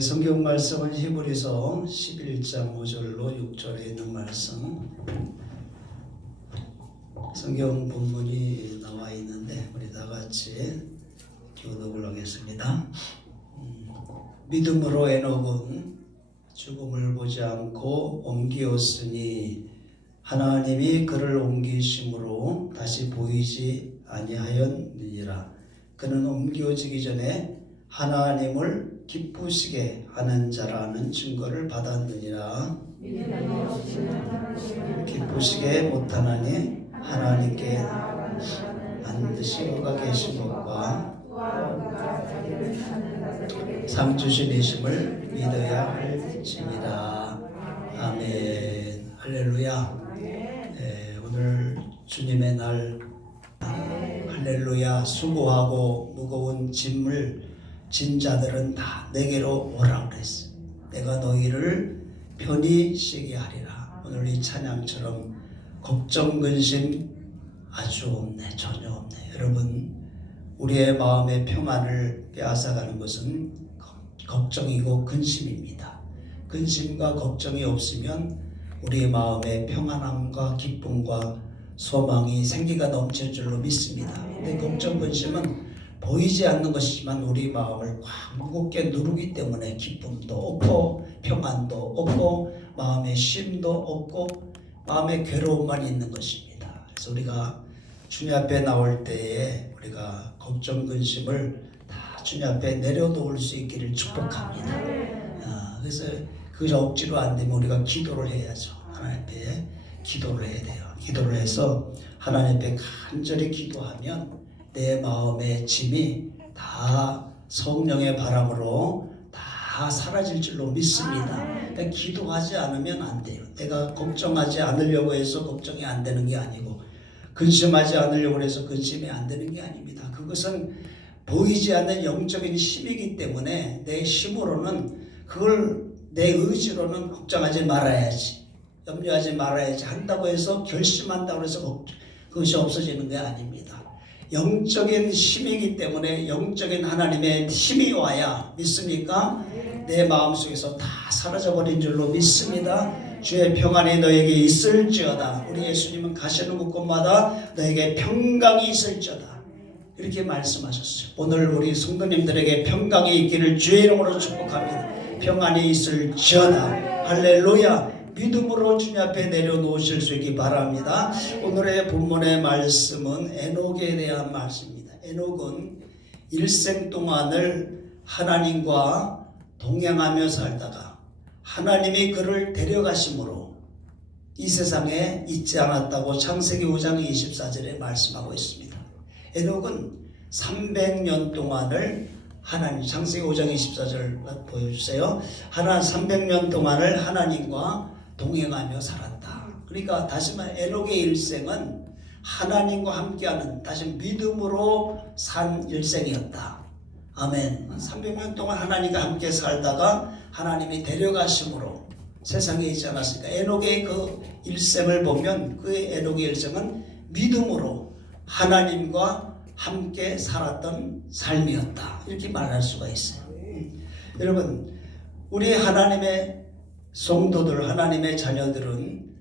성경 말씀은 히브리서 11장 5절로 6절에 있는 말씀. 성경 본문이 나와 있는데 우리 다 같이 교독을 하겠습니다. 믿음으로 에녹은 죽음을 보지 않고 옮기었으니 하나님이 그를 옮기심으로 다시 보이지 아니하였느니라. 그는 옮겨지기 전에 하나님을 기쁘시게 하는 자라는 증거를 받았느니라. 기쁘시게 못하나니 하나님께 반드시 의가 계신 것과 상 주신 이심을 믿어야 할지니라. 아멘. 할렐루야. 오늘 주님의 날, 할렐루야. 수고하고 무거운 짐을 진 자들은 다 내게로 오라 그랬어. 내가 너희를 편히 쉬게 하리라. 오늘 이 찬양처럼 걱정 근심 아주 없네, 전혀 없네. 여러분, 우리의 마음의 평안을 빼앗아가는 것은 걱정이고 근심입니다. 근심과 걱정이 없으면 우리의 마음에 평안함과 기쁨과 소망이 생기가 넘칠 줄로 믿습니다. 근데 걱정 근심은 보이지 않는 것이지만 우리 마음을 꽉 무겁게 누르기 때문에 기쁨도 없고 평안도 없고 마음의 쉼도 없고 마음의 괴로움만 있는 것입니다. 그래서 우리가 주님 앞에 나올 때에 우리가 걱정 근심을 다 주님 앞에 내려놓을 수 있기를 축복합니다. 그래서 그것이 억지로 안 되면 우리가 기도를 해야죠. 하나님 앞에 기도를 해야 돼요. 기도를 해서 하나님 앞에 간절히 기도하면 내 마음의 짐이 다 성령의 바람으로 다 사라질 줄로 믿습니다. 그러니까 기도하지 않으면 안 돼요. 내가 걱정하지 않으려고 해서 걱정이 안 되는 게 아니고 근심하지 않으려고 해서 근심이 안 되는 게 아닙니다. 그것은 보이지 않는 영적인 힘이기 때문에 내 힘으로는 그걸 내 의지로는 걱정하지 말아야지, 염려하지 말아야지 한다고 해서 결심한다고 해서 그것이 없어지는 게 아닙니다. 영적인 힘이기 때문에 영적인 하나님의 힘이 와야 믿습니까? 내 마음속에서 다 사라져버린 줄로 믿습니다. 주의 평안이 너에게 있을지어다. 우리 예수님은 가시는 곳곳마다 너에게 평강이 있을지어다 이렇게 말씀하셨어요. 오늘 우리 성도님들에게 평강이 있기를 주의 이름으로 축복합니다. 평안이 있을지어다. 할렐루야. 믿음으로 주님 앞에 내려놓으실 수 있기 바랍니다. 오늘의 본문의 말씀은 에녹에 대한 말씀입니다. 에녹은 일생 동안을 하나님과 동행하며 살다가 하나님이 그를 데려가심으로 이 세상에 있지 않았다고 창세기 5장 24절에 말씀하고 있습니다. 에녹은 300년 동안을 하나님, 창세기 5장 24절 보여주세요. 300년 동안을 하나님과 동행하며 살았다. 그러니까 다시 말해 에녹의 일생은 하나님과 함께하는 다시 믿음으로 산 일생이었다. 아멘. 300년 동안 하나님과 함께 살다가 하나님이 데려가심으로 세상에 있지 않았으니까 에녹의 그 일생을 보면 그의 에녹의 일생은 믿음으로 하나님과 함께 살았던 삶이었다. 이렇게 말할 수가 있어요. 여러분, 우리 하나님의 성도들, 하나님의 자녀들은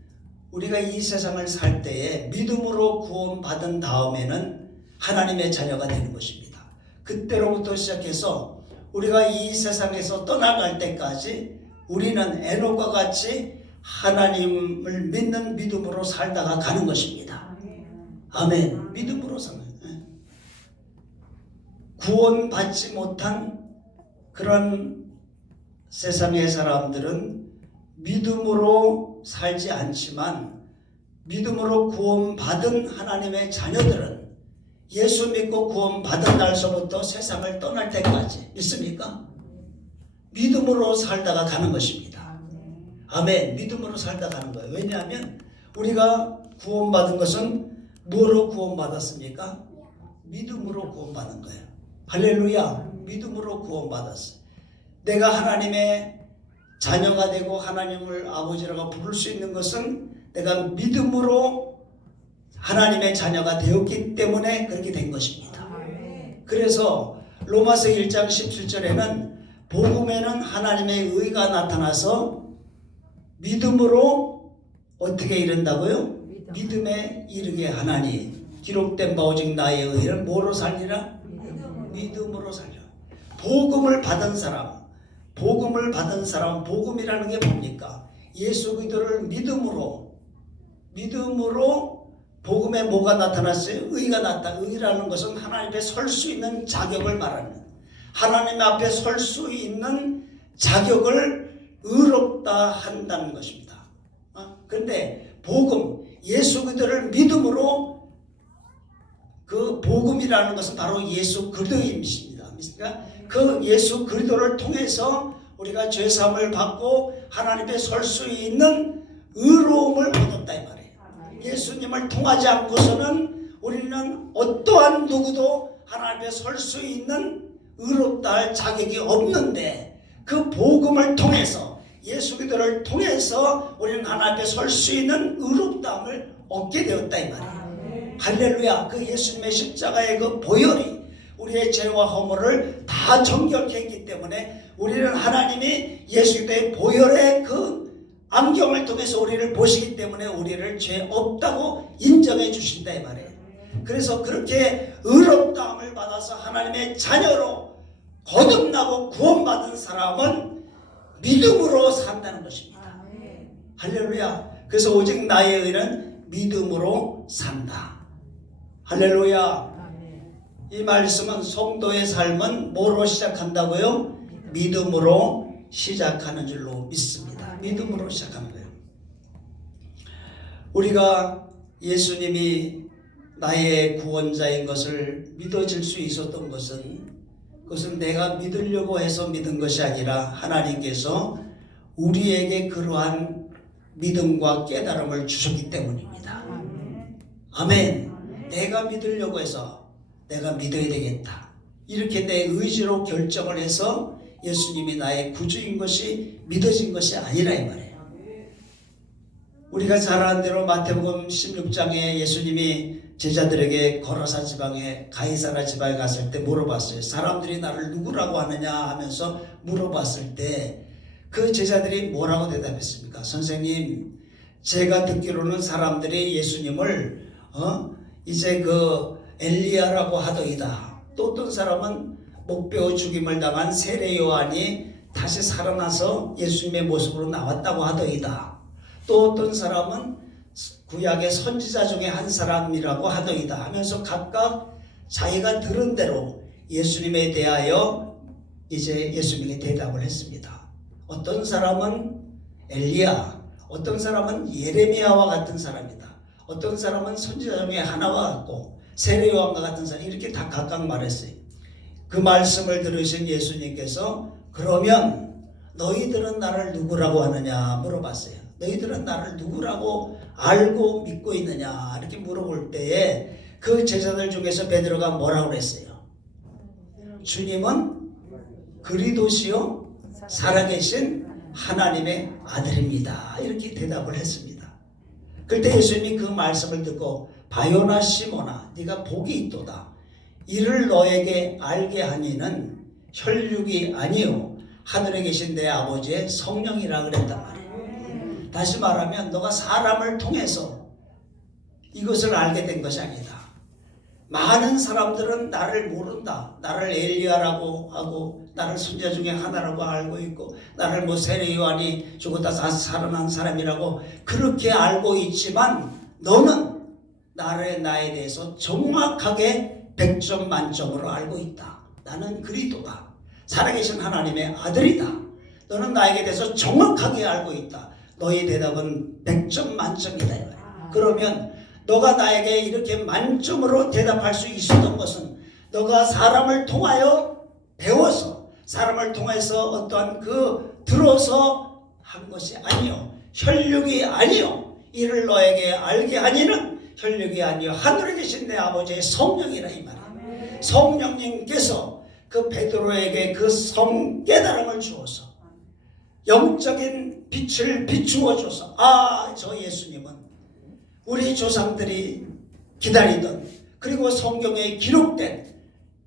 우리가 이 세상을 살 때에 믿음으로 구원받은 다음에는 하나님의 자녀가 되는 것입니다. 그때로부터 시작해서 우리가 이 세상에서 떠나갈 때까지 우리는 에녹과 같이 하나님을 믿는 믿음으로 살다가 가는 것입니다. 아멘. 믿음으로 사는 구원받지 못한 그런 세상의 사람들은 믿음으로 살지 않지만 믿음으로 구원받은 하나님의 자녀들은 예수 믿고 구원받은 날서부터 세상을 떠날 때까지 믿습니까? 믿음으로 살다가 가는 것입니다. 아멘. 믿음으로 살다가 가는 거예요. 왜냐하면 우리가 구원받은 것은 뭐로 구원받았습니까? 믿음으로 구원받은 거예요. 할렐루야. 믿음으로 구원받았어요. 내가 하나님의 자녀가 되고 하나님을 아버지라고 부를 수 있는 것은 내가 믿음으로 하나님의 자녀가 되었기 때문에 그렇게 된 것입니다. 그래서 로마서 1장 17절에는 복음에는 하나님의 의가 나타나서 믿음으로 어떻게 이른다고요? 믿음에 이르게 하나니 기록된 바 오직 나의 의는 뭐로 살리라? 믿음으로 살려. 복음을 받은 사람, 복음이라는 게 뭡니까? 예수 그리스도를 믿음으로 복음에 뭐가 나타났어요? 의가 나타나. 의라는 것은 하나님 앞에 설 수 있는 자격을 말하는, 하나님 앞에 설 수 있는 자격을 의롭다 한다는 것입니다. 그런데 복음, 예수 그리스도를 믿음으로, 그 복음이라는 것은 바로 예수 그리스도이십니다. 그 예수 그리스도를 통해서 우리가 죄사함을 받고 하나님 앞에 설 수 있는 의로움을 얻었다 이 말이에요. 예수님을 통하지 않고서는 우리는 어떠한 누구도 하나님 앞에 설 수 있는 의롭다 할 자격이 없는데, 그 복음을 통해서, 예수 그리스도를 통해서 우리는 하나님 앞에 설 수 있는 의롭다함을 얻게 되었다 이 말이에요. 할렐루야. 그 예수님의 십자가의 그 보혈이 우리의 죄와 허물을 다 정결케 했기 때문에 우리는 하나님이 예수 그리스도의 보혈의 그 안경을 통해서 우리를 보시기 때문에 우리를 죄 없다고 인정해 주신다 이 말이에요. 그래서 그렇게 의롭다함을 받아서 하나님의 자녀로 거듭나고 구원받은 사람은 믿음으로 산다는 것입니다. 할렐루야. 그래서 오직 나의 의는 믿음으로 산다. 할렐루야. 이 말씀은 성도의 삶은 뭐로 시작한다고요? 믿음으로 시작하는 줄로 믿습니다. 믿음으로 시작하는 거예요. 우리가 예수님이 나의 구원자인 것을 믿어질 수 있었던 것은, 그것은 내가 믿으려고 해서 믿은 것이 아니라 하나님께서 우리에게 그러한 믿음과 깨달음을 주셨기 때문입니다. 아멘. 내가 믿으려고 해서 내가 믿어야 되겠다, 이렇게 내 의지로 결정을 해서 예수님이 나의 구주인 것이 믿어진 것이 아니라 이 말이에요. 우리가 잘 아는 대로 마태복음 16장에 예수님이 제자들에게 거라사 지방에 가이사라 지방에 갔을 때 물어봤어요. 사람들이 나를 누구라고 하느냐 하면서 물어봤을 때 그 제자들이 뭐라고 대답했습니까? 선생님, 제가 듣기로는 사람들이 예수님을 이제 그 엘리야라고 하더이다. 또 어떤 사람은 목베어 죽임을 당한 세례 요한이 다시 살아나서 예수님의 모습으로 나왔다고 하더이다. 또 어떤 사람은 구약의 선지자 중에 한 사람이라고 하더이다 하면서 각각 자기가 들은 대로 예수님에 대하여 이제 예수님에게 대답을 했습니다. 어떤 사람은 엘리야, 어떤 사람은 예레미야와 같은 사람이다, 어떤 사람은 선지자 중에 하나와 같고 세례 요한과 같은 사람, 이렇게 다 각각 말했어요. 그 말씀을 들으신 예수님께서 그러면 너희들은 나를 누구라고 하느냐 물어봤어요. 너희들은 나를 누구라고 알고 믿고 있느냐 이렇게 물어볼 때에 그 제자들 중에서 베드로가 뭐라고 그랬어요? 주님은 그리스도시요 살아계신 하나님의 아들입니다, 이렇게 대답을 했습니다. 그때 예수님이 그 말씀을 듣고 바요나 시몬아, 네가 복이 있도다. 이를 너에게 알게 하니는 혈육이 아니요 하늘에 계신 내 아버지의 성령이라 그랬단 말이에요. 다시 말하면 너가 사람을 통해서 이것을 알게 된 것이 아니다. 많은 사람들은 나를 모른다. 나를 엘리야라고 하고 나를 선지자 중에 하나라고 알고 있고 나를 뭐 세례 요한이 죽었다 살아난 사람이라고 그렇게 알고 있지만 너는 나에 대해서 정확하게 100점 만점으로 알고 있다. 나는 그리스도다. 살아계신 하나님의 아들이다. 너는 나에게 대해서 정확하게 알고 있다. 너의 대답은 100점 만점이다. 그러면 너가 나에게 이렇게 만점으로 대답할 수 있었던 것은 너가 사람을 통하여 배워서, 사람을 통해서 어떠한 들어서 한 것이 아니요 혈육이 아니요 이를 너에게 알게 하니는 혈육이 아니요 하늘에 계신 내 아버지의 성령이라 이 말이에요. 성령님께서 그 베드로에게 그 성 깨달음을 주어서 영적인 빛을 비추어 줘서 저 예수님은 우리 조상들이 기다리던, 그리고 성경에 기록된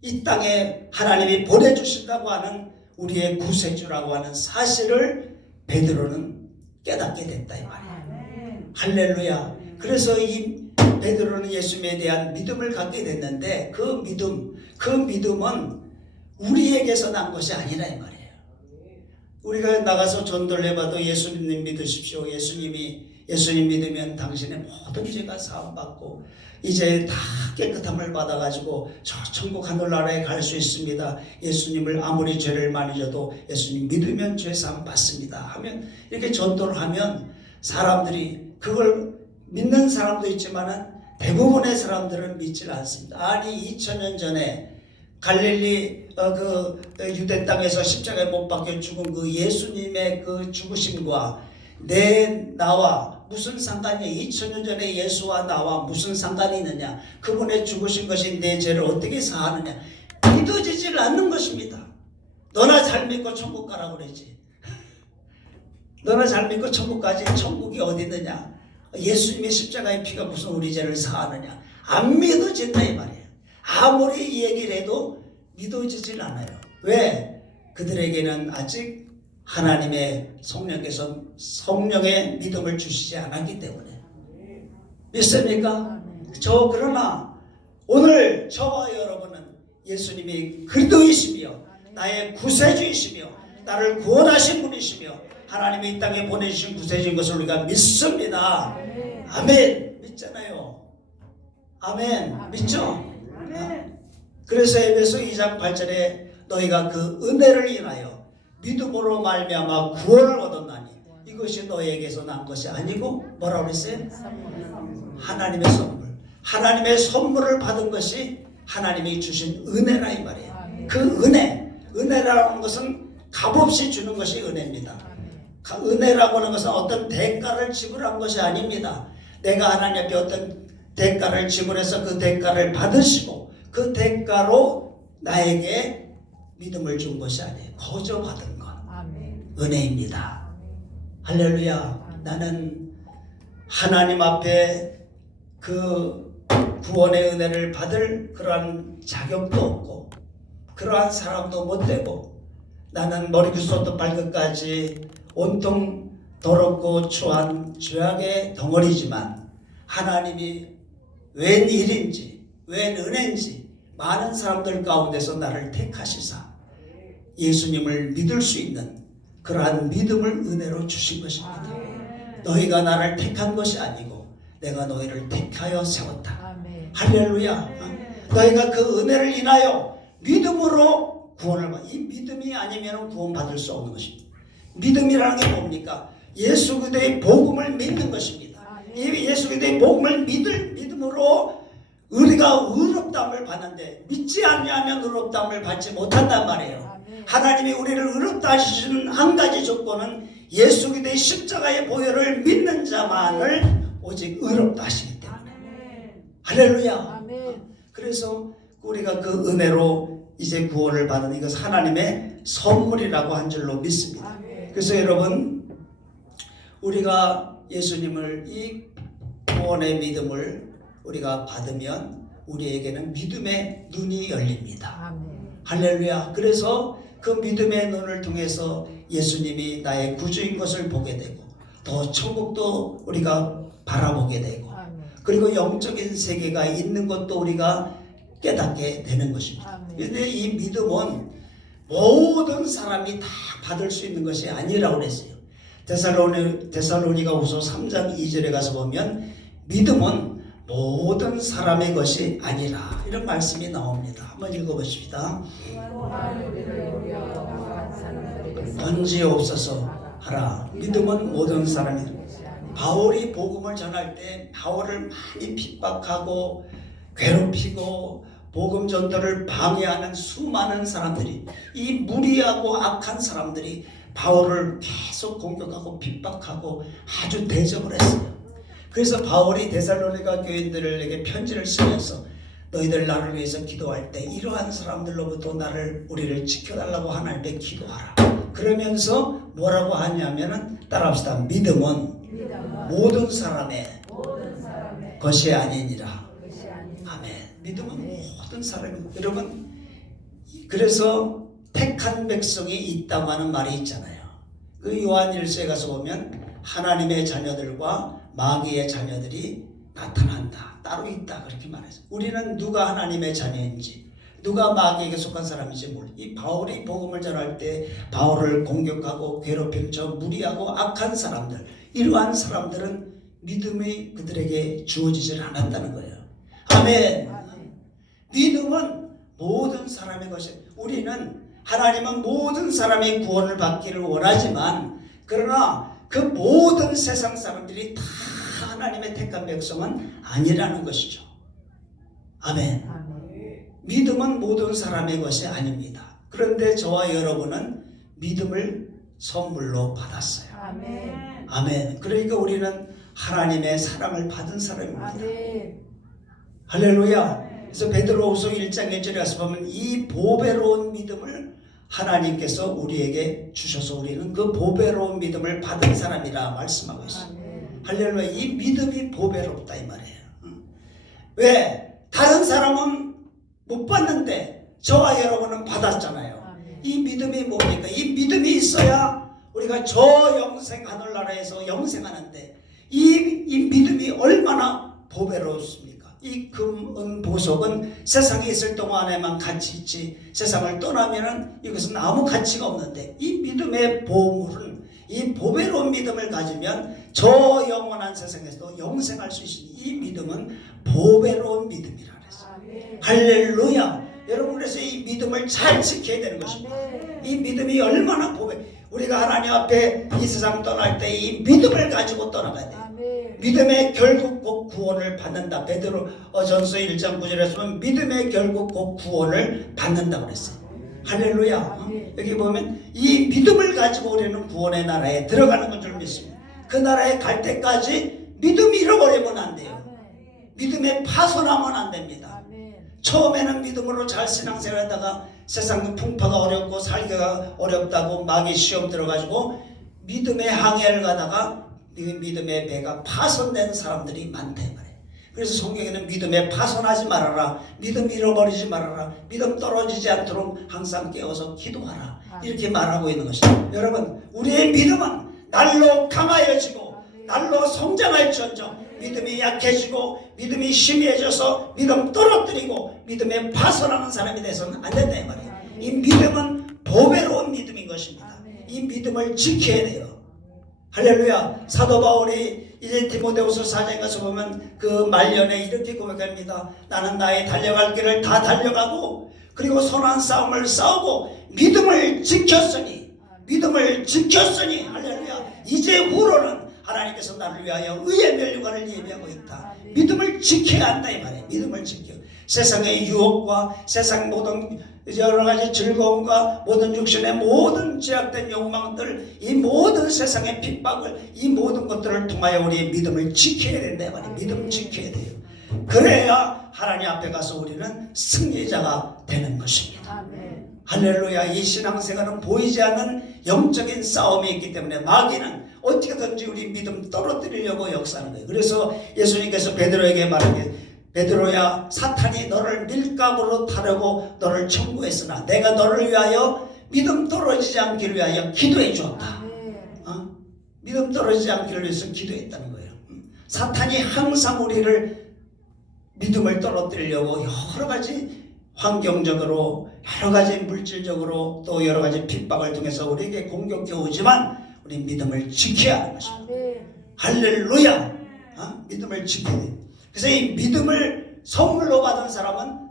이 땅에 하나님이 보내주신다고 하는 우리의 구세주라고 하는 사실을 베드로는 깨닫게 됐다 이 말이에요. 할렐루야. 그래서 이 베드로는 예수님에 대한 믿음을 갖게 됐는데 그 믿음은 우리에게서 난 것이 아니라 이 말이에요. 우리가 나가서 전도를 해봐도 예수님 믿으십시오. 예수님 믿으면 당신의 모든 죄가 사함받고 이제 다 깨끗함을 받아가지고 저 천국 하늘나라에 갈 수 있습니다. 예수님을 아무리 죄를 많이 져도 예수님 믿으면 죄 사함 받습니다 하면 이렇게 전도를 하면 사람들이 그걸 믿는 사람도 있지만 대부분의 사람들은 믿질 않습니다. 아니 2000년 전에 갈릴리 그 유대 땅에서 십자가에 못 박혀 죽은 그 예수님의 그 죽으심과 나와 무슨 상관이 2000년 전에 예수와 나와 무슨 상관이 있느냐. 그분의 죽으신 것이 내 죄를 어떻게 사하느냐. 믿어지질 않는 것입니다. 너나 잘 믿고 천국 가라고 그러지. 너나 잘 믿고 천국 가지. 천국이 어디 있느냐. 예수님의 십자가의 피가 무슨 우리 죄를 사하느냐. 안 믿어진다 이 말이에요. 아무리 이 얘기를 해도 믿어지질 않아요. 왜? 그들에게는 아직 하나님의 성령께서 성령의 믿음을 주시지 않았기 때문에. 믿습니까? 그러나 오늘 저와 여러분은 예수님이 그리스도이시며 나의 구세주이시며 나를 구원하신 분이시며 하나님이 이 땅에 보내주신 구세주인 것을 우리가 믿습니다. 아멘. 믿잖아요. 아멘. 믿죠? 그래서 에베소 2장 8절에 너희가 그 은혜를 인하여 믿음으로 말미암아 구원을 얻었나니 이것이 너희에게서 난 것이 아니고 뭐라고 그랬어요? 하나님의 선물. 하나님의 선물을 받은 것이 하나님이 주신 은혜라 이 말이에요. 그 은혜라는 것은 값없이 주는 것이 은혜입니다. 은혜라고 하는 것은 어떤 대가를 지불한 것이 아닙니다. 내가 하나님 앞에 어떤 대가를 지불해서 그 대가를 받으시고 그 대가로 나에게 믿음을 준 것이 아니에요. 거저 받은 것. 은혜입니다. 할렐루야. 나는 하나님 앞에 그 구원의 은혜를 받을 그러한 자격도 없고 그러한 사람도 못 되고 나는 머리부터 발끝까지 온통 더럽고 추한 죄악의 덩어리지만 하나님이 웬 일인지 웬 은혜인지 많은 사람들 가운데서 나를 택하시사 예수님을 믿을 수 있는 그러한 믿음을 은혜로 주신 것입니다. 너희가 나를 택한 것이 아니고 내가 너희를 택하여 세웠다. 할렐루야. 너희가 그 은혜를 인하여 믿음으로 구원을 받아. 이 믿음이 아니면 구원받을 수 없는 것입니다. 믿음이라는 게 뭡니까? 예수 그리스도의 복음을 믿는 것입니다. 이 예수 그리스도의 복음을 믿음으로 우리가 의롭다함을 받는데 믿지 않냐면 의롭다함을 받지 못한단 말이에요. 하나님이 우리를 의롭다 하시는 한 가지 조건은 예수 그리스도의 십자가의 보혈을 믿는 자만을 오직 의롭다 하시기 때문에. 할렐루야. 그래서 우리가 그 은혜로 이제 구원을 받은 이것 하나님의 선물이라고 한 줄로 믿습니다. 그래서 여러분 우리가 예수님을 이 구원의 믿음을 우리가 받으면 우리에게는 믿음의 눈이 열립니다. 할렐루야. 그래서 그 믿음의 눈을 통해서 예수님이 나의 구주인 것을 보게 되고 더 천국도 우리가 바라보게 되고 그리고 영적인 세계가 있는 것도 우리가 깨닫게 되는 것입니다. 그런데 이 믿음은 모든 사람이 다 받을 수 있는 것이 아니라고 그랬어요. 데살로니가후서 3장 2절에 가서 보면 믿음은 모든 사람의 것이 아니라 이런 말씀이 나옵니다. 한번 읽어보십시다. 번지옵소서 하라. 믿음은 모든 사람이. 바울이 복음을 전할 때 바울을 많이 핍박하고 괴롭히고 복음 전도를 방해하는 수많은 사람들이 이 무리하고 악한 사람들이 바울을 계속 공격하고 핍박하고 아주 대적을 했어요. 그래서 바울이 데살로니가 교인들에게 편지를 쓰면서 너희들 나를 위해서 기도할 때 이러한 사람들로부터 우리를 지켜달라고 하나님께 기도하라. 그러면서 뭐라고 하냐면은 따라합시다. 믿음은 모든 사람의 것이 아니니라. 아멘. 믿음은 모든 사람이. 여러분 그래서 택한 백성이 있다고 하는 말이 있잖아요. 그 요한일서에 가서 보면 하나님의 자녀들과 마귀의 자녀들이 나타난다. 따로 있다. 그렇게 말해서 우리는 누가 하나님의 자녀인지 누가 마귀에게 속한 사람인지 모르. 이 바울이 복음을 전할 때 바울을 공격하고 괴롭히며 무리하고 악한 사람들, 이러한 사람들은 믿음이 그들에게 주어지질 않았다는 거예요. 아멘. 믿음은 모든 사람의 것이. 우리는 하나님은 모든 사람이 구원을 받기를 원하지만 그러나 그 모든 세상 사람들이 다 하나님의 택한 백성은 아니라는 것이죠. 아멘. 믿음은 모든 사람의 것이 아닙니다. 그런데 저와 여러분은 믿음을 선물로 받았어요. 아멘. 아멘. 그러니까 우리는 하나님의 사랑을 받은 사람입니다. 아멘. 할렐루야. 그래서 베드로후서 1장 1절에 가서 보면 이 보배로운 믿음을 하나님께서 우리에게 주셔서 우리는 그 보배로운 믿음을 받은 사람이라 말씀하고 있습니다. 할렐루야. 이 믿음이 보배롭다 이 말이에요. 왜? 다른 사람은 못 받는데 저와 여러분은 받았잖아요. 이 믿음이 뭡니까? 이 믿음이 있어야 우리가 저 영생 하늘나라에서 영생하는데 이 믿음이 얼마나 보배롭습니까? 이 금, 은, 보석은 세상에 있을 동안에만 가치 있지 세상을 떠나면은 이것은 아무 가치가 없는데 이 믿음의 보물은 이 보배로운 믿음을 가지면 저 영원한 세상에서도 영생할 수 있으니 이 믿음은 보배로운 믿음이라 그랬어요. 할렐루야. 여러분 그래서 이 믿음을 잘 지켜야 되는 것입니다. 이 믿음이 얼마나 보배. 우리가 하나님 앞에 이 세상 떠날 때 이 믿음을 가지고 떠나가야 돼요. 믿음의 결국 곧 구원을 받는다. 베드로 전서 1장 9절에서 보면 믿음의 결국 곧 구원을 받는다고 그랬어요. 할렐루야. 여기 보면 이 믿음을 가지고 우리는 구원의 나라에 들어가는 건 줄 믿습니다. 그 나라에 갈 때까지 믿음 잃어버리면 안 돼요. 믿음에 파손하면 안 됩니다. 처음에는 믿음으로 잘 신앙생활 하다가 세상 풍파가 어렵고 살기가 어렵다고 마귀 시험 들어가지고 믿음의 항해를 가다가 믿음의 배가 파손된 사람들이 많다 말이에요. 그래서 성경에는 믿음에 파손하지 말아라, 믿음 잃어버리지 말아라, 믿음 떨어지지 않도록 항상 깨워서 기도하라 이렇게 말하고 있는 것입니다. 여러분 우리의 믿음은 날로 강하여지고 날로 성장할지언정 믿음이 약해지고 믿음이 희미해져서 믿음 떨어뜨리고 믿음에 파손하는 사람이 돼서는 안 된다 이 말이에요. 이 믿음은 보배로운 믿음인 것입니다. 이 믿음을 지켜야 돼요. 할렐루야. 사도 바울이 이제 디모데후서 4장에 가서 보면 그 말년에 이렇게 고백합니다. 나는 나의 달려갈 길을 다 달려가고 그리고 선한 싸움을 싸우고 믿음을 지켰으니 할렐루야. 이제 후로는 하나님께서 나를 위하여 의의 면류관을 예비하고 있다. 믿음을 지켜야 한다 이 말이에요. 믿음을 지켜. 세상의 유혹과 세상 모든 여러 가지 즐거움과 모든 육신의 모든 제약된 욕망들, 이 모든 세상의 핍박을, 이 모든 것들을 통하여 우리의 믿음을 지켜야 된다 말이에요. 믿음을 지켜야 돼요. 그래야 하나님 앞에 가서 우리는 승리자가 되는 것입니다. 아멘. 할렐루야. 이 신앙생활은 보이지 않는 영적인 싸움이 있기 때문에 마귀는 어떻게든지 우리 믿음 떨어뜨리려고 역사하는 거예요. 그래서 예수님께서 베드로에게 말하기를 베드로야, 사탄이 너를 밀가부로 타려고 너를 청구했으나 내가 너를 위하여 믿음 떨어지지 않기를 위하여 기도해 주었다. 믿음 떨어지지 않기를 위해서 기도했다는 거예요. 사탄이 항상 우리를 믿음을 떨어뜨리려고 여러 가지 환경적으로 여러 가지 물질적으로 또 여러 가지 핍박을 통해서 우리에게 공격해 오지만 우리 믿음을 지켜야 하는 것입니다. 할렐루야. 믿음을 지켜야 돼요. 그래서 이 믿음을 선물로 받은 사람은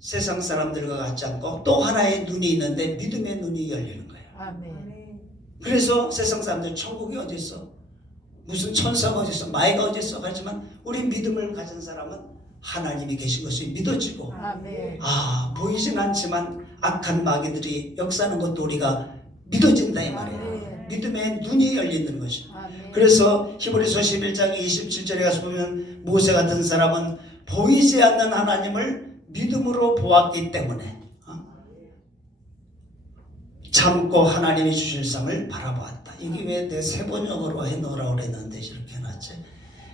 세상 사람들과 같지 않고 또 하나의 눈이 있는데 믿음의 눈이 열리는 거예요. 아멘. 그래서 세상 사람들 천국이 어디 있어? 무슨 천사가 어디 있어? 마귀가 어디 있어? 하지만 우리 믿음을 가진 사람은 하나님이 계신 것이 믿어지고 아멘. 보이진 않지만 악한 마귀들이 역사하는 것도 우리가 믿어진다 이 말이에요. 믿음의 눈이 열리는 것이죠. 그래서 히브리서 11장 27절에 가서 보면 모세 같은 사람은 보이지 않는 하나님을 믿음으로 보았기 때문에 참고 하나님이 주실 상을 바라보았다. 이게 왜 내 세 번역으로 해놓으라고 그랬는데 이렇게 해놨지?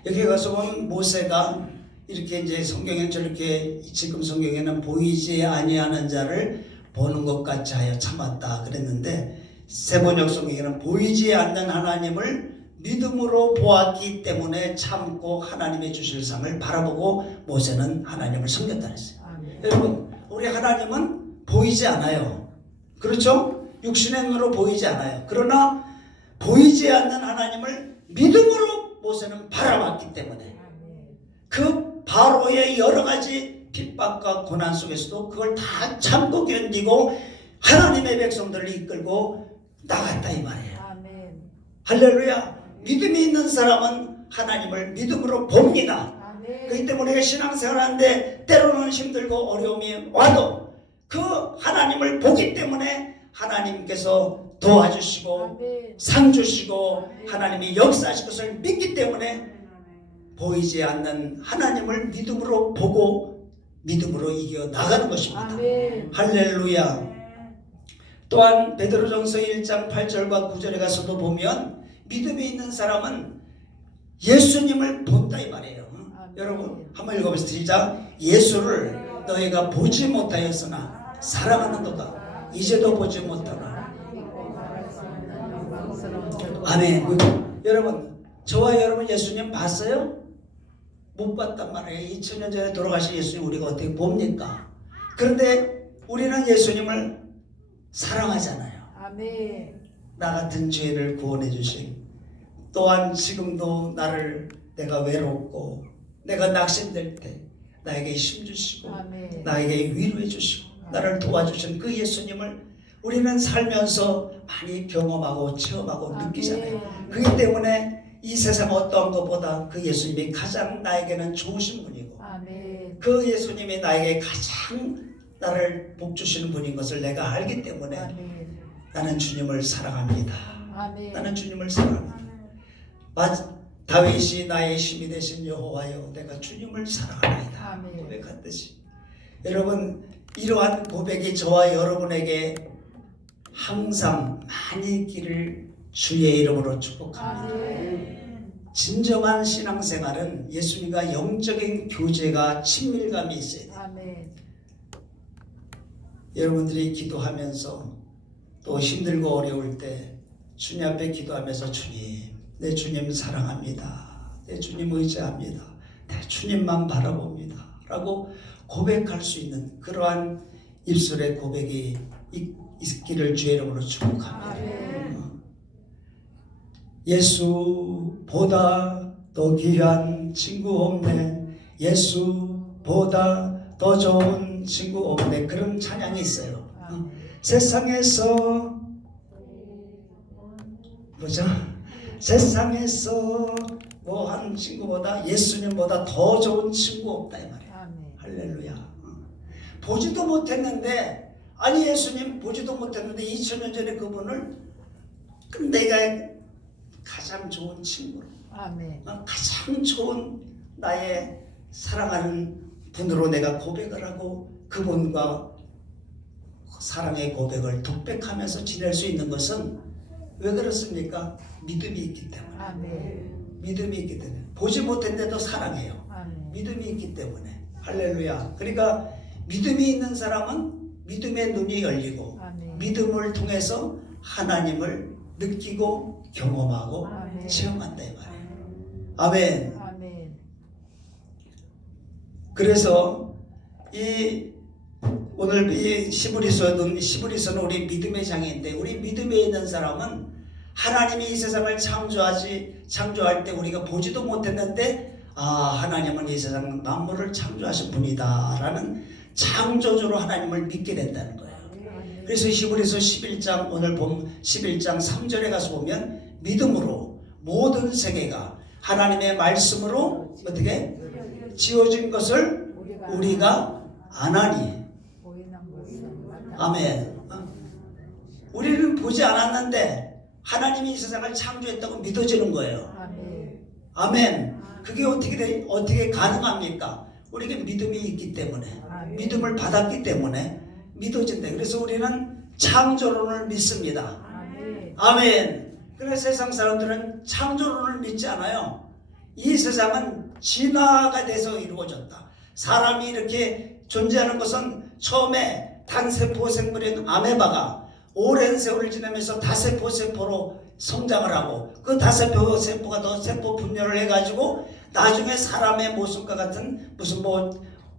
여기 가서 보면 모세가 이렇게 이제 성경에 저렇게 지금 성경에는 보이지 아니하는 자를 보는 것 같이 하여 참았다 그랬는데, 세번역 성경에는 보이지 않는 하나님을 믿음으로 보았기 때문에 참고 하나님의 주실 상을 바라보고 모세는 하나님을 섬겼다 그랬어요. 여러분, 우리 하나님은 보이지 않아요. 그렇죠? 육신의 눈으로 보이지 않아요. 그러나 보이지 않는 하나님을 믿음으로 모세는 바라봤기 때문에 그 바로의 여러 가지 핍박과 고난 속에서도 그걸 다 참고 견디고 하나님의 백성들을 이끌고 나갔다 이 말이에요. 할렐루야. 믿음이 있는 사람은 하나님을 믿음으로 봅니다. 그렇기 때문에 신앙생활하는데 때로는 힘들고 어려움이 와도 그 하나님을 보기 때문에 하나님께서 도와주시고 상 주시고 하나님이 역사하실 것을 믿기 때문에 보이지 않는 하나님을 믿음으로 보고 믿음으로 이겨 나가는 것입니다. 할렐루야. 또한 베드로전서 1장 8절과 9절에 가서도 보면 믿음이 있는 사람은 예수님을 본다 이 말이에요. 여러분 한번 읽어보세요. 시작. 예수를 너희가 보지 못하였으나 사랑하는도다. 이제도 보지 못하나. 아멘. 여러분 저와 여러분 예수님 봤어요? 못 봤단 말이에요. 2000년 전에 돌아가신 예수님 우리가 어떻게 봅니까? 그런데 우리는 예수님을 사랑하잖아요. 나 같은 죄를 구원해 주신, 또한 지금도 내가 외롭고 내가 낙심될 때 나에게 힘 주시고 나에게 위로해 주시고 나를 도와주신 그 예수님을 우리는 살면서 많이 경험하고 체험하고 느끼잖아요. 그렇기 때문에 이 세상 어떠한 것보다 그 예수님이 가장 나에게는 좋으신 분이고 그 예수님이 나에게 가장 나를 복주시는 분인 것을 내가 알기 때문에 나는 주님을 사랑합니다. 나는 주님을 사랑합니다. 다윗이 나의 힘이 되신 여호와여 내가 주님을 사랑하나이다 고백했듯이, 여러분 이러한 고백이 저와 여러분에게 항상 많이 있기를 주의 이름으로 축복합니다. 진정한 신앙생활은 예수님과 영적인 교제가 친밀감이 있어야 돼요. 여러분들이 기도하면서 또 힘들고 어려울 때 주님 앞에 기도하면서 주님, 내 주님 사랑합니다. 내 주님 의지합니다. 내 주님만 바라봅니다. 라고 고백할 수 있는 그러한 입술의 고백이 있기를 주의 이름으로 축복합니다. 예수보다 더 귀한 친구 없네. 예수보다 더 좋은 친구 없네. 그런 찬양이 있어요. 세상에서 뭐죠? 세상에서 뭐한 친구보다 예수님보다 더 좋은 친구 없다 이 말이야. 할렐루야. 보지도 못했는데, 아니 예수님 보지도 못했는데 2000년 전에 그분을 내가 가장 좋은 친구로, 가장 좋은 나의 사랑하는 분으로 내가 고백을 하고 그분과 사랑의 고백을 독백하면서 지낼 수 있는 것은 왜 그렇습니까? 믿음이 있기 때문에. 믿음이 있기 때문에. 보지 못했는데도 사랑해요. 믿음이 있기 때문에. 할렐루야. 그러니까 믿음이 있는 사람은 믿음의 눈이 열리고 믿음을 통해서 하나님을 느끼고 경험하고 체험한다 이 말이에요. 아멘. 그래서 오늘 이 시브리서는 우리 믿음의 장인데, 우리 믿음에 있는 사람은 하나님이 이 세상을 창조할 때 우리가 보지도 못했는데 하나님은 이 세상 만물을 창조하신 분이다 라는 창조주로 하나님을 믿게 된다는 거예요. 그래서 히브리서 11장 오늘 본 11장 3절에 가서 보면 믿음으로 모든 세계가 하나님의 말씀으로 어떻게 지어진 것을 우리가 아나니. 아멘. 우리는 보지 않았는데 하나님이 이 세상을 창조했다고 믿어지는 거예요. 아멘. 그게 어떻게 가능합니까? 우리에게 믿음이 있기 때문에, 믿음을 받았기 때문에 믿어진다. 그래서 우리는 창조론을 믿습니다. 아멘. 그래서 세상 사람들은 창조론을 믿지 않아요. 이 세상은 진화가 돼서 이루어졌다. 사람이 이렇게 존재하는 것은 처음에 단세포 생물인 아메바가 오랜 세월을 지나면서 다세포 세포로 성장을 하고 그 다세포 세포가 더 세포 분열을 해가지고 나중에 사람의 모습과 같은 무슨 뭐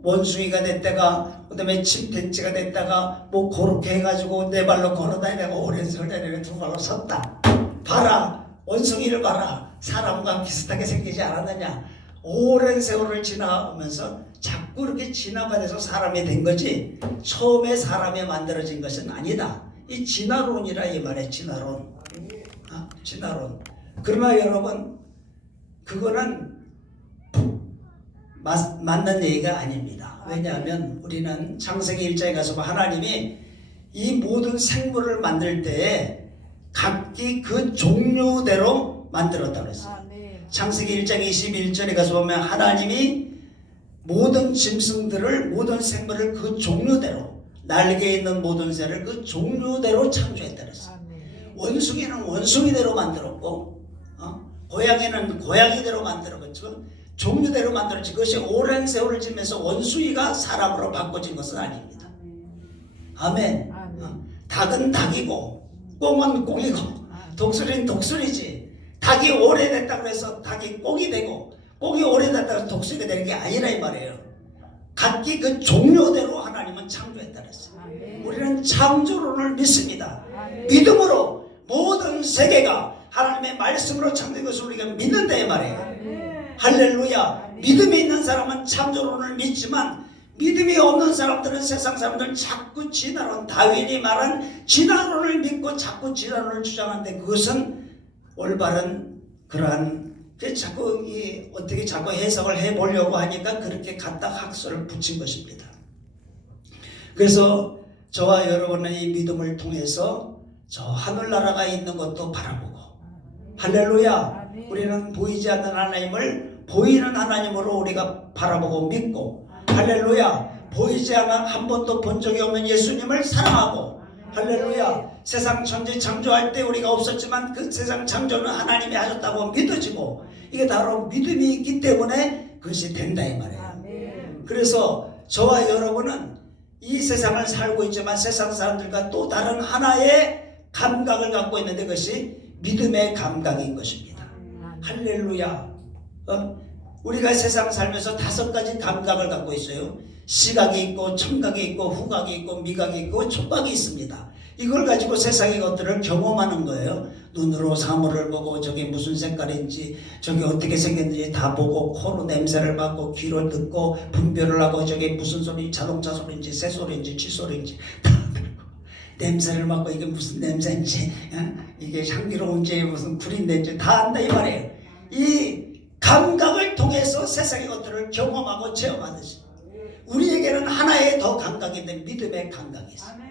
원숭이가 됐다가 그다음에 침팬지가 됐다가 뭐 그렇게 해가지고 네 발로 걸어다니다가 오랜 세월 내내 두 발로 섰다. 봐라, 원숭이를 봐라, 사람과 비슷하게 생기지 않았느냐. 오랜 세월을 지나오면서 자꾸 이렇게 진화가 돼서 사람이 된 거지 처음에 사람이 만들어진 것은 아니다. 이 진화론이라 이 말이에요. 진화론. 진화론. 그러나 여러분 그거는 맞는 얘기가 아닙니다. 왜냐하면 우리는 창세기 1장에 가서 하나님이 이 모든 생물을 만들 때에 각기 그 종류대로 만들었다고 했어요. 창세기 1장 21절에 가서 보면 하나님이 모든 짐승들을 모든 생물을 그 종류대로 날개 있는 모든 새를 그 종류대로 창조했다고 했어요. 원숭이는 원숭이대로 만들었고 고양이는 고양이대로 만들었고 종류대로 만들었지 그것이 오랜 세월을 지면서 원숭이가 사람으로 바꿔진 것은 아닙니다. 아멘. 닭은 닭이고 꽁은 꽁이고 독수리는 독수리지. 닭이 오래됐다고 해서 닭이 꽁이 되고 꽁이 오래됐다고 해서 독수리가 되는 게 아니라 이 말이에요. 각기 그 종류대로 하나님은 창조했다 그랬어요. 우리는 창조론을 믿습니다. 믿음으로 모든 세계가 하나님의 말씀으로 창조된 것을 우리가 믿는다 이 말이에요. 할렐루야. 믿음이 있는 사람은 창조론을 믿지만 믿음이 없는 사람들은 세상 사람들은 자꾸 진화론, 다윈이 말한 진화론을 믿고 자꾸 진화론을 주장하는데 그것은 올바른 그러한 자꾸 어떻게 자꾸 해석을 해보려고 하니까 그렇게 갖다 학설을 붙인 것입니다. 그래서 저와 여러분의 이 믿음을 통해서 저 하늘나라가 있는 것도 바라보고 할렐루야. 우리는 보이지 않는 하나님을 보이는 하나님으로 우리가 바라보고 믿고 할렐루야. 보이지 않아 한 번도 본 적이 없는 예수님을 사랑하고 할렐루야. 세상 천지 창조할 때 우리가 없었지만 그 세상 창조는 하나님이 하셨다고 믿어지고 이게 바로 믿음이 있기 때문에 그것이 된다 이 말이에요. 그래서 저와 여러분은 이 세상을 살고 있지만 세상 사람들과 또 다른 하나의 감각을 갖고 있는데 그것이 믿음의 감각인 것입니다. 할렐루야. 우리가 세상 살면서 5가지 감각을 갖고 있어요. 시각이 있고 청각이 있고 후각이 있고 미각이 있고 촉각이 있습니다. 이걸 가지고 세상의 것들을 경험하는 거예요. 눈으로 사물을 보고 저게 무슨 색깔인지 저게 어떻게 생겼는지 다 보고 코로 냄새를 맡고 귀로 듣고 분별을 하고 저게 무슨 소리 자동차 소리인지 새 소리인지 쥐 소리인지 다 냄새를 맡고 이게 무슨 냄새인지 이게 향기로운지 무슨 구린내인지 다 안다 이 말이에요. 이 감각을 통해서 세상의 것들을 경험하고 체험하듯이 우리에게는 하나의 더 감각인데 믿음의 감각이 있어요.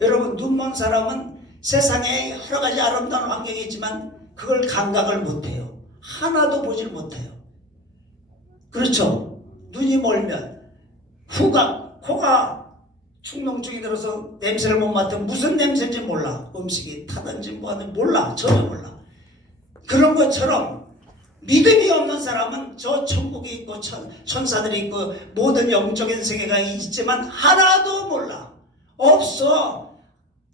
여러분 눈 먼 사람은 세상에 여러 가지 아름다운 환경이 있지만 그걸 감각을 못해요. 하나도 보질 못해요. 그렇죠? 눈이 멀면 후각, 코가 충농증이 들어서 냄새를 못 맡으면 무슨 냄새인지 몰라. 음식이 타든지 뭐하든지 몰라. 전혀 몰라. 그런 것처럼 믿음이 없는 사람은 저 천국이 있고 천사들이 있고 모든 영적인 세계가 있지만 하나도 몰라. 없어.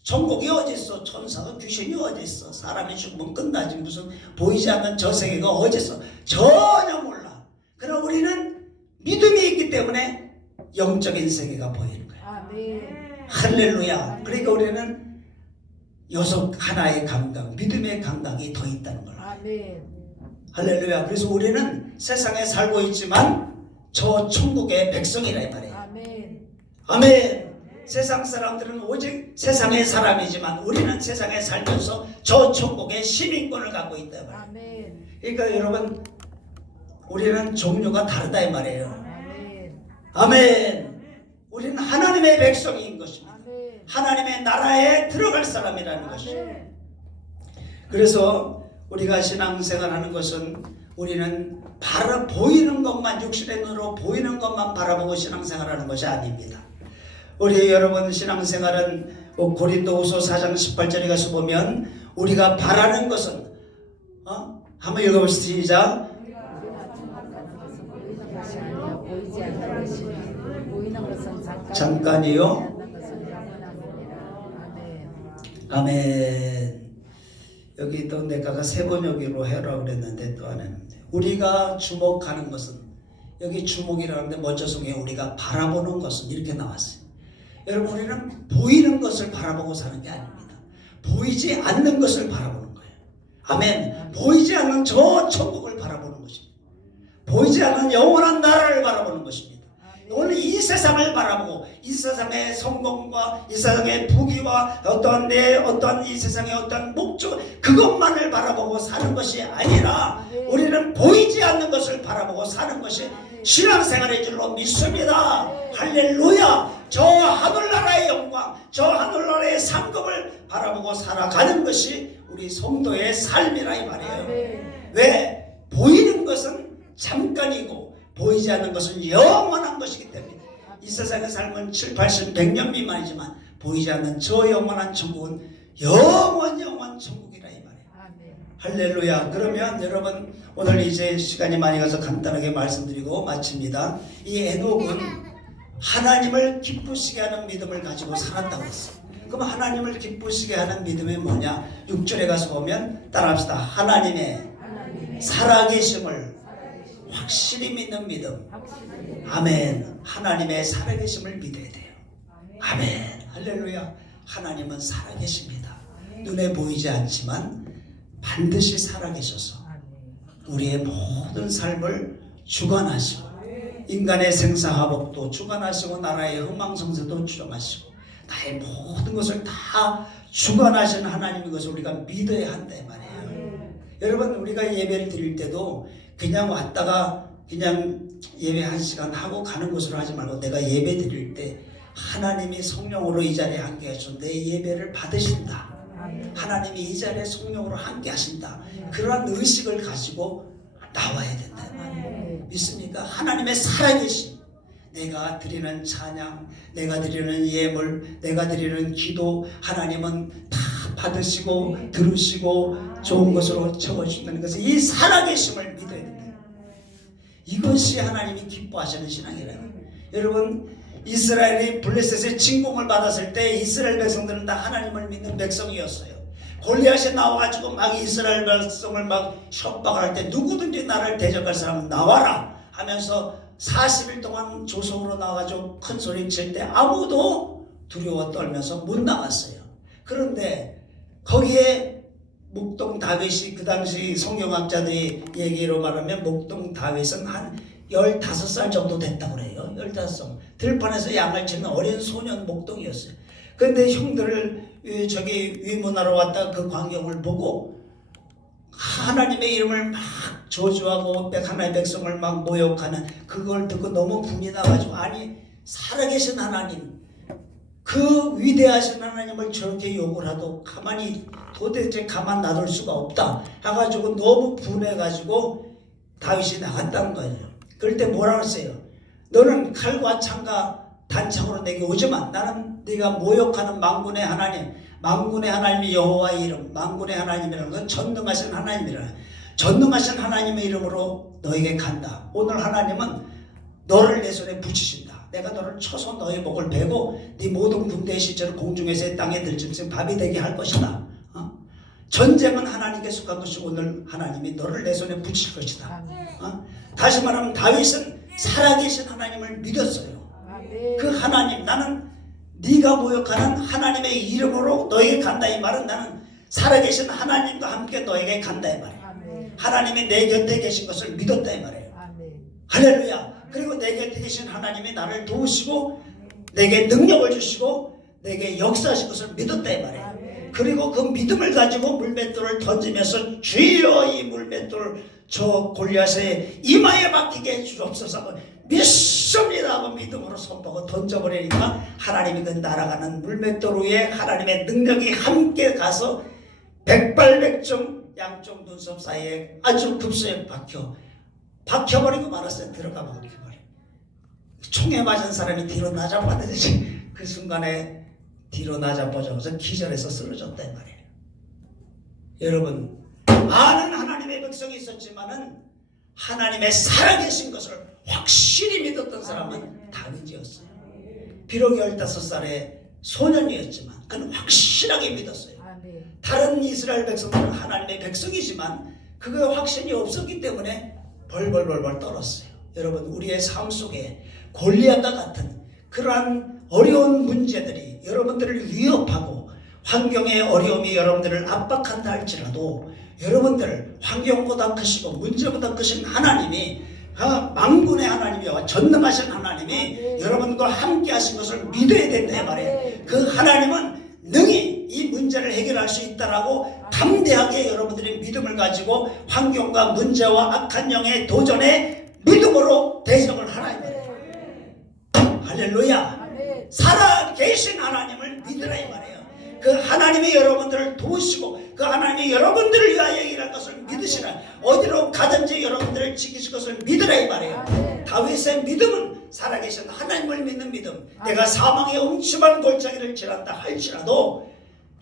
천국이 어디 있어? 천사가 귀신이 어디 있어? 사람이 죽으면 끝나지 무슨 보이지 않는 저 세계가 어디 있어? 전혀 몰라. 그러나 우리는 믿음이 있기 때문에 영적인 세계가 보이는 거야. 할렐루야. 그러니까 우리는 하나의 감각, 믿음의 감각이 더 있다는 거야. 할렐루야. 그래서 우리는 세상에 살고 있지만 저 천국의 백성이라 이 말이에요. 아멘. 세상 사람들은 오직 세상의 사람이지만 우리는 세상에 살면서 저 천국의 시민권을 갖고 있다 말이에요. 그러니까 여러분 우리는 종류가 다르다 이 말이에요. 아멘. 우리는 하나님의 백성인 것입니다. 하나님의 나라에 들어갈 사람이라는 것이죠. 그래서 우리가 신앙생활하는 것은 우리는 바로 보이는 것만 육신의 눈으로 보이는 것만 바라보고 신앙생활하는 것이 아닙니다. 우리 여러분 신앙생활은 고린도후서 4장 18절에 가서 보면 우리가 바라는 것은 한번 읽어보시죠. 시작. 잠깐이요. 아멘. 여기 또 내가 세 번역으로 해라고 그랬는데 또 안 했는데, 우리가 주목하는 것은, 여기 주목이라는데 먼저 속에 우리가 바라보는 것은 이렇게 나왔어요. 여러분, 우리는 보이는 것을 바라보고 사는 게 아닙니다. 보이지 않는 것을 바라보는 거예요. 아멘. 보이지 않는 저 천국을 바라보는 것입니다. 보이지 않는 영원한 나라를 바라보는 것입니다. 오늘 이 세상을 바라보고 이 세상의 성공과 이 세상의 부귀와 어떠한 이 세상의 어떠한 목적, 그것만을 바라보고 사는 것이 아니라 우리는 보이지 않는 것을 바라보고 사는 것이 신앙생활의 줄로 믿습니다. 할렐루야. 저 하늘나라의 영광, 저 하늘나라의 상급을 바라보고 살아가는 것이 우리 성도의 삶이라 이 말이에요. 왜? 보이는 것은 잠깐이고 보이지 않는 것은 영원한 것이기 때문에 이 세상의 삶은 7, 80, 100년 미만이지만 보이지 않는 저 영원한 천국은 영원 천국이라 이 말이에요. 할렐루야. 그러면 여러분, 오늘 이제 시간이 많이 가서 간단하게 말씀드리고 마칩니다. 이 에녹은 하나님을 기쁘시게 하는 믿음을 가지고 살았다고 했어요. 그럼 하나님을 기쁘시게 하는 믿음이 뭐냐? 6절에 가서 보면 따라합시다. 하나님의 살아계심을 확실히 믿는 믿음. 아멘. 하나님의 살아계심을 믿어야 돼요. 아멘. 할렐루야. 하나님은 살아계십니다. 눈에 보이지 않지만 반드시 살아계셔서 우리의 모든 삶을 주관하시고 인간의 생사화복도 주관하시고 나라의 흥망성쇠도 주관하시고 나의 모든 것을 다 주관하시는 하나님인 것을 우리가 믿어야 한다 이 말이에요. 여러분, 우리가 예배를 드릴 때도 그냥 왔다가 그냥 예배 1시간 하고 가는 것으로 하지 말고, 내가 예배 드릴 때 하나님이 성령으로 이 자리에 함께 하셔서 내 예배를 받으신다. 하나님이 이 자리에 성령으로 함께 하신다. 그러한 의식을 가지고 나와야 된다. 믿습니까? 하나님의 살아계심, 내가 드리는 찬양, 내가 드리는 예물, 내가 드리는 기도, 하나님은 다 받으시고 들으시고 좋은 것으로 채워주신다는 것을, 이 살아계심을 믿어야 된다. 이것이 하나님이 기뻐하시는 신앙이라요. 여러분, 이스라엘이 블레셋의 진공을 받았을 때 이스라엘 백성들은 다 하나님을 믿는 백성이었어요. 골리앗이 나와가지고 막 이스라엘 백성을 막 협박을 할 때 누구든지 나를 대적할 사람은 나와라 하면서 40일 동안 조성으로 나와가지고 큰 소리 칠 때 아무도 두려워 떨면서 못 나갔어요. 그런데 거기에 목동 다윗이, 그 당시 성경학자들이 얘기로 말하면 목동 다윗은 한 15살 정도 됐다고 그래요. 15살. 들판에서 양을 치는 어린 소년 목동이었어요. 그런데 형들을 저기 위문하러 왔다 그 광경을 보고 하나님의 이름을 막 저주하고 하나님의 백성을 막 모욕하는 그걸 듣고 너무 분이 나가지고, 아니 살아계신 하나님, 그 위대하신 하나님을 저렇게 욕을 하도 가만히 도대체 가만 놔둘 수가 없다 해가지고 너무 분해가지고 다윗이 나갔다는 거예요. 그럴 때 뭐라고 했어요? 너는 칼과 창과 단창으로 내게 오지만 나는 네가 모욕하는 만군의 하나님, 만군의 하나님이 여호와의 이름, 만군의 하나님이라는 건 전능하신 하나님이라, 전능하신 하나님의 이름으로 너에게 간다. 오늘 하나님은 너를 내 손에 붙이신다. 내가 너를 쳐서 너의 목을 베고 네 모든 군대의 시체를 공중에서 땅에 들짐승 밥이 되게 할 것이다. 전쟁은 하나님께 속한 것이 오늘 하나님이 너를 내 손에 붙일 것이다. 다시 말하면 다윗은 살아계신 하나님을 믿었어요. 그 하나님, 나는 네가 모욕하는 하나님의 이름으로 너에게 간다. 이 말은 나는 살아계신 하나님과 함께 너에게 간다 이 말이에요. 하나님이 내 곁에 계신 것을 믿었다 이 말이에요. 할렐루야. 그리고 내 곁에 계신 하나님이 나를 도우시고 내게 능력을 주시고 내게 역사하신 것을 믿었다 이 말이에요. 그리고 그 믿음을 가지고 물맷돌을 던지면서 주여 이 물맷돌 저 골리앗의 이마에 박히게 주옵소서 믿습니다 하고 믿음으로 선포하고 던져버리니까 하나님이 그 날아가는 물맷돌 위에 하나님의 능력이 함께 가서 백발백중 양쪽 눈썹 사이에 아주 급소에 박혀버리고 말았어요. 들어가 버리고 말이에요. 총에 맞은 사람이 뒤로 나자빠지듯이 그 순간에 뒤로 나자빠져서 기절해서 쓰러졌다 이 말이에요. 여러분, 많은 하나님의 백성이 있었지만은 하나님의 살아계신 것을 확실히 믿었던 사람은 다윗이었어요. 비록 15살의 소년이었지만 그는 확실하게 믿었어요. 다른 이스라엘 백성들은 하나님의 백성이지만 그거에 확신이 없었기 때문에 벌벌벌벌 떨었어요. 여러분, 우리의 삶 속에 골리앗과 같은 그러한 어려운 문제들이 여러분들을 위협하고 환경의 어려움이 여러분들을 압박한다 할지라도 여러분들 환경보다 크시고 문제보다 크신 하나님이 만군의 하나님이요 전능하신 하나님이 여러분과 함께 하신 것을 믿어야 된다 말이에요. 그 하나님은 능히 이 문제를 해결할 수 있다라고 담대하게 여러분들이 믿음을 가지고 환경과 문제와 악한 영의 도전에 믿음으로 대적을 하라 이 말이에요. 할렐루야. 살아 계신 하나님을 믿으라 이 말이에요. 그 하나님이 여러분들을 도우시고 그 하나님이 여러분들을 위하여 일할 것을 믿으시라. 어디로 가든지 여러분들을 지키실 것을 믿으라 이 말이에요. 다윗의 믿음은 살아계신 하나님을 믿는 믿음. 내가 사망의 음침한 골짜기를 지난다 할지라도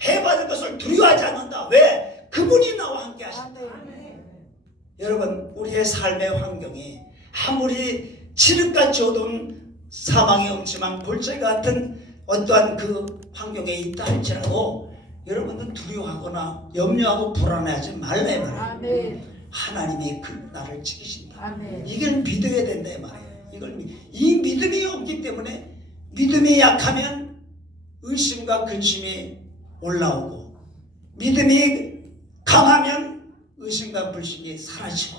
해받을 것을 두려워하지 않는다. 왜? 그분이 나와 함께 하신다. 여러분, 우리의 삶의 환경이 아무리 칠흑같이 어두운 사망의 음침한 골짜기 같은 어떠한 그 환경에 있다 할지라도 여러분은 두려워하거나 염려하고 불안해하지 말라 이 말이에요. 하나님이 그 나를 지키신다. 이걸 믿어야 된다 이 말이에요. 이 믿음이 없기 때문에 믿음이 약하면 의심과 근심이 올라오고 믿음이 강하면 의심과 불신이 사라지고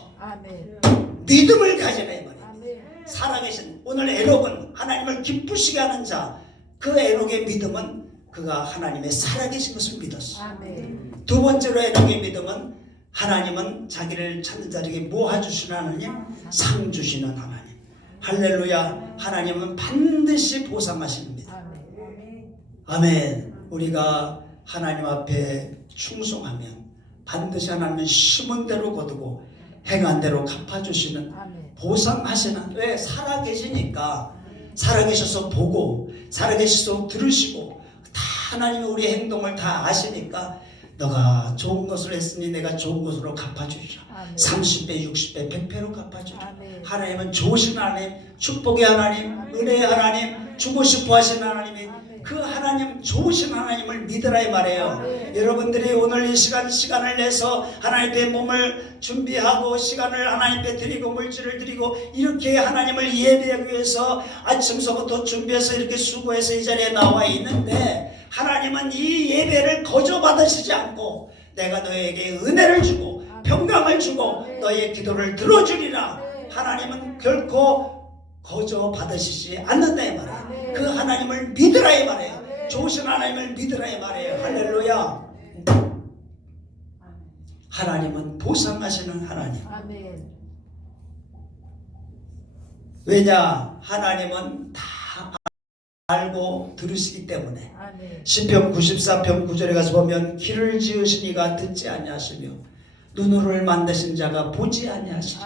믿음을 가져라 이 말이에요. 살아계신 오늘 에녹은 하나님을 기쁘시게 하는 자, 그 에녹의 믿음은 그가 하나님의 살아계신 것을 믿었어. 두 번째로 에녹의 믿음은 하나님은 자기를 찾는 자에게 모아주시는 하나님, 상 주시는 하나님. 할렐루야. 하나님은 반드시 보상하십니다. 아멘. 우리가 하나님 앞에 충성하면 반드시 하나님은 심은 대로 거두고 행한 대로 갚아주시는 보상하시는. 왜? 살아계시니까. 살아계셔서 보고 살아계셔서 들으시고 다 하나님이 우리 행동을 다 아시니까 너가 좋은 것을 했으니 내가 좋은 것으로 갚아주리라. 30배 60배 100배로 갚아주리라. 하나님은 좋으신 하나님, 축복의 하나님, 은혜의 하나님, 주고 싶어 하시는 하나님이 그 하나님 좋으신 하나님을 믿으라 이 말이에요. 여러분들이 오늘 이 시간을 내서 하나님의 몸을 준비하고 시간을 하나님께 드리고 물질을 드리고 이렇게 하나님을 예배하기 위해서 아침서부터 준비해서 이렇게 수고해서 이 자리에 나와 있는데 하나님은 이 예배를 거저 받으시지 않고 내가 너에게 은혜를 주고 평강을 주고 너의 기도를 들어주리라. 하나님은 결코 거저 받으시지 않는다 이 말이에요. 그 하나님을 믿으라 이 말이에요. 좋으신 하나님을 믿으라 이 말이에요. 할렐루야. 하나님은 보상하시는 하나님. 왜냐? 하나님은 다 알고 들으시기 때문에. 시편 94편 9절에 가서 보면 길을 지으신 이가 듣지 아니하시며 눈을 만드신 자가 보지 아니하시며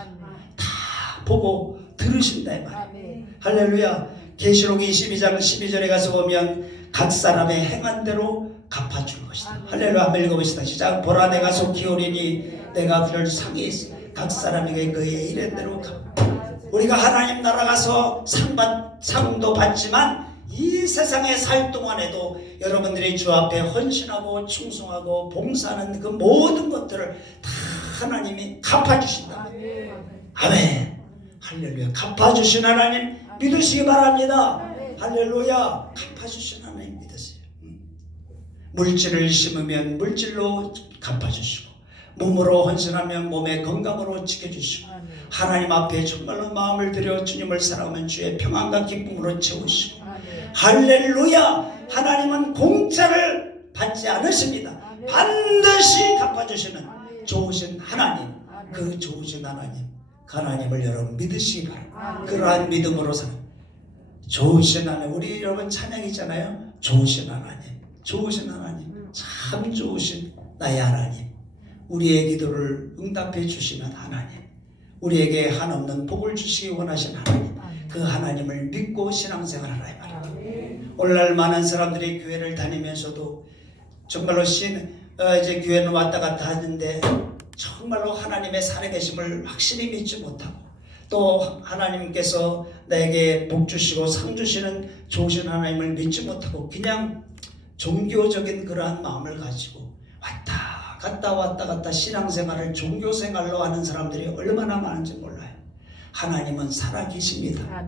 다 보고 들으신다 이 말이에요. 할렐루야. 계시록 22장 12절에 가서 보면 각 사람의 행한 대로 갚아줄 것이다. 할렐루야. 한번 읽어보시다. 시작. 보라 내가 속히 오리니 내가 그를 상히 있으니 각 사람에게 그의 일한 대로 갚아. 우리가 하나님 나라 가서 상도 받지만 이 세상에 살 동안에도 여러분들이 주 앞에 헌신하고 충성하고 봉사하는 그 모든 것들을 다 하나님이 갚아주신다. 아멘. 할렐루야. 갚아주신 하나님 믿으시기 바랍니다. 할렐루야. 갚아주신 하나님 믿으세요. 물질을 심으면 물질로 갚아주시고 몸으로 헌신하면 몸의 건강으로 지켜주시고 하나님 앞에 정말로 마음을 들여 주님을 사랑하면 주의 평안과 기쁨으로 채우시고 할렐루야. 하나님은 공짜를 받지 않으십니다. 반드시 갚아주시는 좋으신 하나님, 그 좋으신 하나님, 그 하나님을 여러분 믿으시기 바랍니다. 그러한 믿음으로 사는 좋으신 하나님. 우리 여러분 찬양이잖아요. 좋으신 하나님, 좋으신 하나님, 참 좋으신 나의 하나님, 우리의 기도를 응답해 주시는 하나님, 우리에게 한없는 복을 주시기 원하시는 하나님, 그 하나님을 믿고 신앙생활하라 이 말입니다. 오늘날 많은 사람들이 교회를 다니면서도 정말로 이제 교회는 왔다 갔다 하는데 정말로 하나님의 살아계심을 확실히 믿지 못하고 또 하나님께서 나에게 복 주시고 상 주시는 좋으신 하나님을 믿지 못하고 그냥 종교적인 그러한 마음을 가지고 왔다 갔다 신앙생활을 종교생활로 하는 사람들이 얼마나 많은지 몰라요. 하나님은 살아계십니다.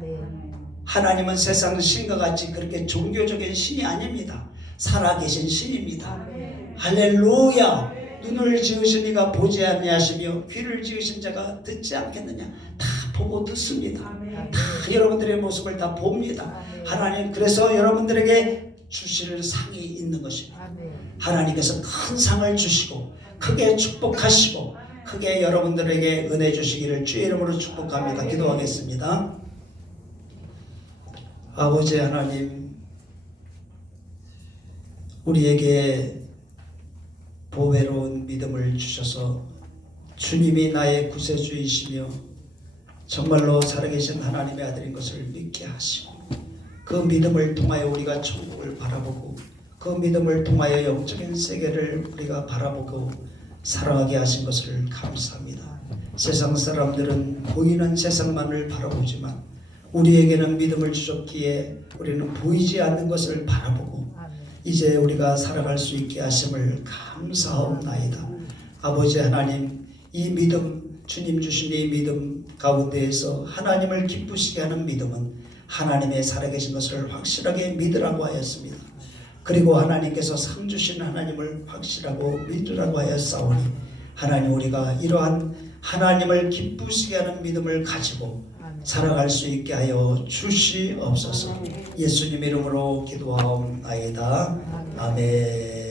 하나님은 세상 신과 같이 그렇게 종교적인 신이 아닙니다. 살아계신 신입니다. 할렐루야. 눈을 지으신 이가 보지 아니하시며 귀를 지으신 자가 듣지 않겠느냐. 다 보고 듣습니다. 다 여러분들의 모습을 다 봅니다. 하나님 그래서 여러분들에게 주실 상이 있는 것입니다. 하나님께서 큰 상을 주시고 크게 축복하시고 크게 여러분들에게 은혜 주시기를 주의 이름으로 축복합니다. 기도하겠습니다. 아버지 하나님, 우리에게 보배로운 믿음을 주셔서 주님이 나의 구세주이시며 정말로 살아계신 하나님의 아들인 것을 믿게 하시고 그 믿음을 통하여 우리가 천국을 바라보고 그 믿음을 통하여 영적인 세계를 우리가 바라보고 살아가게 하신 것을 감사합니다. 세상 사람들은 보이는 세상만을 바라보지만 우리에게는 믿음을 주셨기에 우리는 보이지 않는 것을 바라보고 이제 우리가 살아갈 수 있게 하심을 감사하옵나이다. 아버지 하나님, 이 믿음, 주님 주신 이 믿음 가운데에서 하나님을 기쁘시게 하는 믿음은 하나님의 살아계신 것을 확실하게 믿으라고 하였습니다. 그리고 하나님께서 상 주신 하나님을 확실하고 믿으라고 하였사오니 하나님, 우리가 이러한 하나님을 기쁘시게 하는 믿음을 가지고 살아갈 수 있게 하여 주시옵소서. 예수님 이름으로 기도하옵나이다. 아멘.